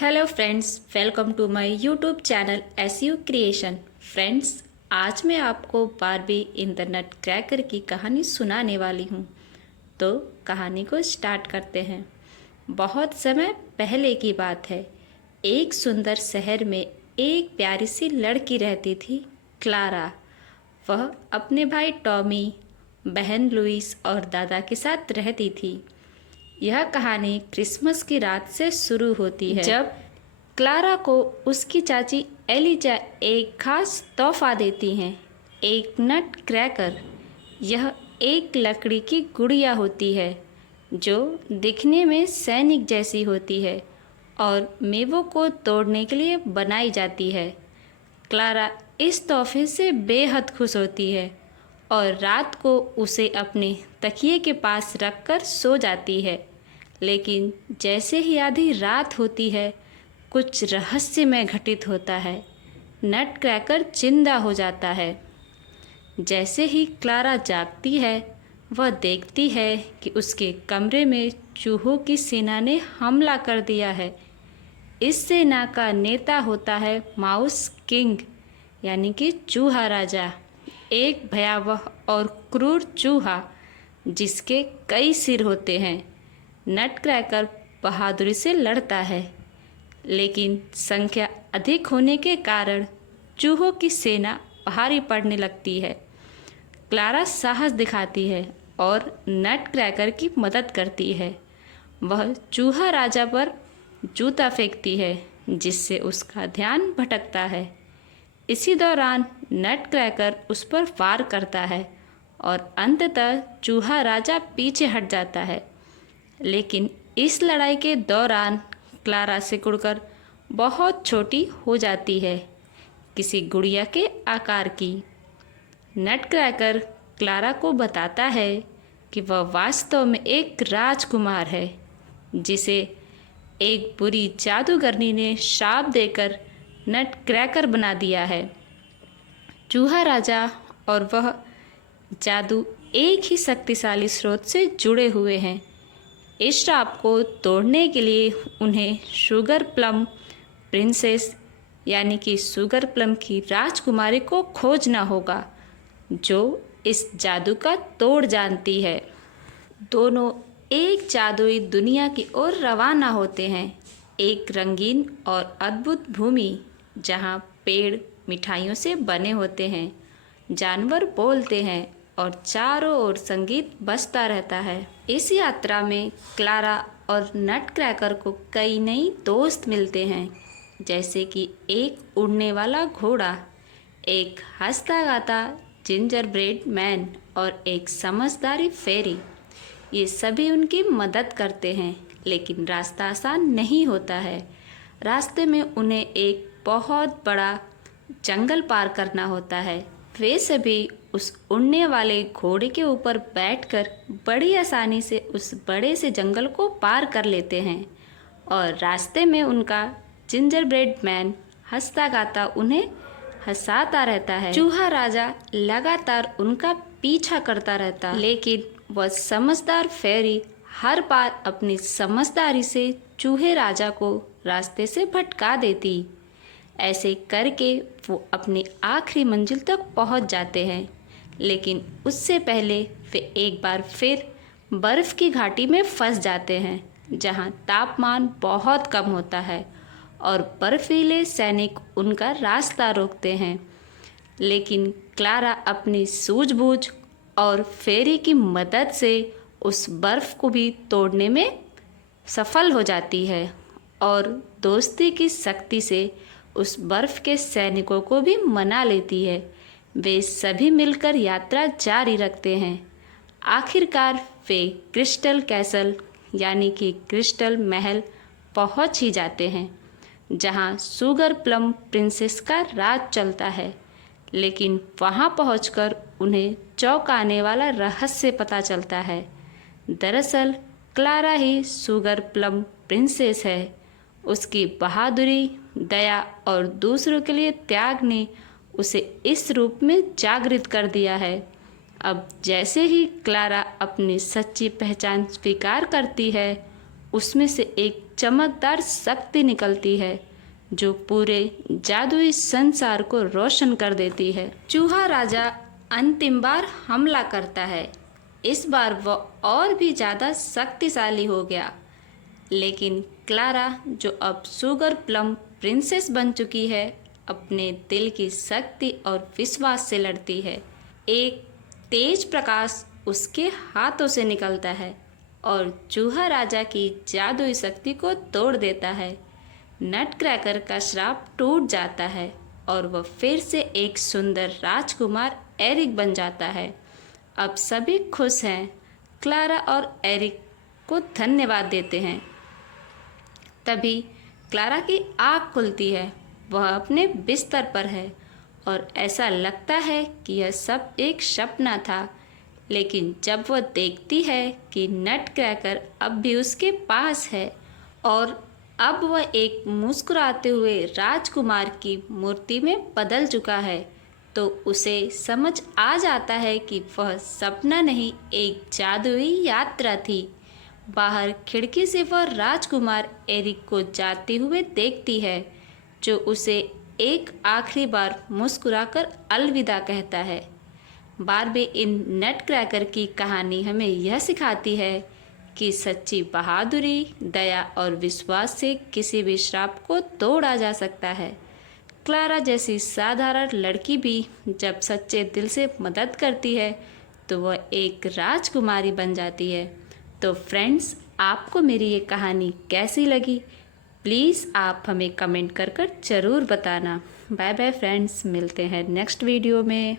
Hello friends, welcome to my YouTube channel SU creation. Friends, आज मैं आपको Barbie in the Nutcracker की कहानी सुनाने वाली हूँ। तो कहानी को स्टार्ट करते हैं। बहुत समय पहले की बात है। एक सुंदर शहर में एक प्यारी सी लड़की रहती थी, क्लारा। वह अपने भाई टॉमी, बहन लुइस और दादा के साथ रहती थी। यह कहानी क्रिसमस की रात से शुरू होती है, जब क्लारा को उसकी चाची एलिजा एक खास तोहफा देती हैं, एक नट क्रैकर। यह एक लकड़ी की गुड़िया होती है जो दिखने में सैनिक जैसी होती है और मेवों को तोड़ने के लिए बनाई जाती है। क्लारा इस तोहफे से बेहद खुश होती है और रात को उसे अपने तकिए के पास रखकर सो जाती है। लेकिन जैसे ही आधी रात होती है, कुछ रहस्यमय घटित होता है। नट क्रैकर जिंदा हो जाता है। जैसे ही क्लारा जागती है, वह देखती है कि उसके कमरे में चूहों की सेना ने हमला कर दिया है। इस सेना का नेता होता है माउस किंग, यानी कि चूहा राजा, एक भयावह और क्रूर चूहा जिसके कई सिर होते हैं। नट क्रैकर बहादुरी से लड़ता है, लेकिन संख्या अधिक होने के कारण चूहों की सेना भारी पड़ने लगती है। क्लारा साहस दिखाती है और नट क्रैकर की मदद करती है। वह चूहा राजा पर जूता फेंकती है, जिससे उसका ध्यान भटकता है। इसी दौरान नट क्रैकर उस पर वार करता है और अंततः चूहा राजा पीछे हट जाता है। लेकिन इस लड़ाई के दौरान क्लारा सिकुड़कर बहुत छोटी हो जाती है, किसी गुड़िया के आकार की। नट क्रैकर क्लारा को बताता है कि वह वास्तव में एक राजकुमार है, जिसे एक बुरी जादूगरनी ने श्राप देकर नट क्रैकर बना दिया है। चूहा राजा और वह जादू एक ही शक्तिशाली स्रोत से जुड़े हुए हैं। इस श्राप को तोड़ने के लिए उन्हें शुगर प्लम प्रिंसेस, यानी कि शुगर प्लम की राजकुमारी को खोजना होगा, जो इस जादू का तोड़ जानती है। दोनों एक जादुई दुनिया की ओर रवाना होते हैं, एक रंगीन और अद्भुत भूमि जहाँ पेड़ मिठाइयों से बने होते हैं, जानवर बोलते हैं और चारों ओर संगीत बजता रहता है। इस यात्रा में क्लारा और नट क्रैकर को कई नई दोस्त मिलते हैं, जैसे कि एक उड़ने वाला घोड़ा, एक हंसता गाता जिंजर ब्रेड मैन और एक समझदारी फेरी। ये सभी उनकी मदद करते हैं, लेकिन रास्ता आसान नहीं होता है। रास्ते में उन्हें एक बहुत बड़ा जंगल पार करना होता है। वे सभी उस उड़ने वाले घोड़े के ऊपर बैठकर बड़ी आसानी से उस बड़े से जंगल को पार कर लेते हैं और रास्ते में उनका जिंजर ब्रेड मैन हंसता गाता उन्हें हंसाता रहता है। चूहा राजा लगातार उनका पीछा करता रहता, लेकिन वह समझदार फेरी हर बार अपनी समझदारी से चूहे राजा को रास्ते से भटका देती। ऐसे करके वो अपनी आखिरी मंजिल तक पहुंच जाते हैं, लेकिन उससे पहले वे एक बार फिर बर्फ़ की घाटी में फंस जाते हैं, जहां तापमान बहुत कम होता है और बर्फीले सैनिक उनका रास्ता रोकते हैं। लेकिन क्लारा अपनी सूझबूझ और फेरी की मदद से उस बर्फ़ को भी तोड़ने में सफल हो जाती है और दोस्ती की शक्ति से उस बर्फ़ के सैनिकों को भी मना लेती है। वे सभी मिलकर यात्रा जारी रखते हैं। आखिरकार वे क्रिस्टल कैसल, यानी कि क्रिस्टल महल पहुंच ही जाते हैं, जहां शुगर प्लम प्रिंसेस का राज चलता है। लेकिन वहां पहुंचकर उन्हें चौंकाने वाला रहस्य पता चलता है। दरअसल क्लारा ही शुगर प्लम प्रिंसेस है। उसकी बहादुरी, दया और दूसरों के लिए त्याग ने उसे इस रूप में जागृत कर दिया है। अब जैसे ही क्लारा अपनी सच्ची पहचान स्वीकार करती है, उसमें से एक चमकदार शक्ति निकलती है जो पूरे जादुई संसार को रोशन कर देती है। चूहा राजा अंतिम बार हमला करता है। इस बार वह और भी ज़्यादा शक्तिशाली हो गया, लेकिन क्लारा, जो अब शुगर प्लम प्रिंसेस बन चुकी है, अपने दिल की शक्ति और विश्वास से लड़ती है। एक तेज प्रकाश उसके हाथों से निकलता है और चूहा राजा की जादुई शक्ति को तोड़ देता है। नटक्रैकर का श्राप टूट जाता है और वह फिर से एक सुंदर राजकुमार एरिक बन जाता है। अब सभी खुश हैं। क्लारा और एरिक को धन्यवाद देते हैं। तभी क्लारा की आँख खुलती है। वह अपने बिस्तर पर है और ऐसा लगता है कि यह सब एक सपना था, लेकिन जब वह देखती है कि नटक्रैकर अब भी उसके पास है और अब वह एक मुस्कुराते हुए राजकुमार की मूर्ति में बदल चुका है, तो उसे समझ आ जाता है कि वह सपना नहीं, एक जादुई यात्रा थी। बाहर खिड़की से वह राजकुमार एरिक को जाते हुए देखती है, जो उसे एक आखिरी बार मुस्कुराकर अलविदा कहता है। बार्बी इन नटक्रैकर की कहानी हमें यह सिखाती है कि सच्ची बहादुरी, दया और विश्वास से किसी भी श्राप को तोड़ा जा सकता है। क्लारा जैसी साधारण लड़की भी जब सच्चे दिल से मदद करती है तो वह एक राजकुमारी बन जाती है। तो फ्रेंड्स, आपको मेरी ये कहानी कैसी लगी, प्लीज़ आप हमें कमेंट कर ज़रूर बताना। बाय बाय फ्रेंड्स, मिलते हैं नेक्स्ट वीडियो में।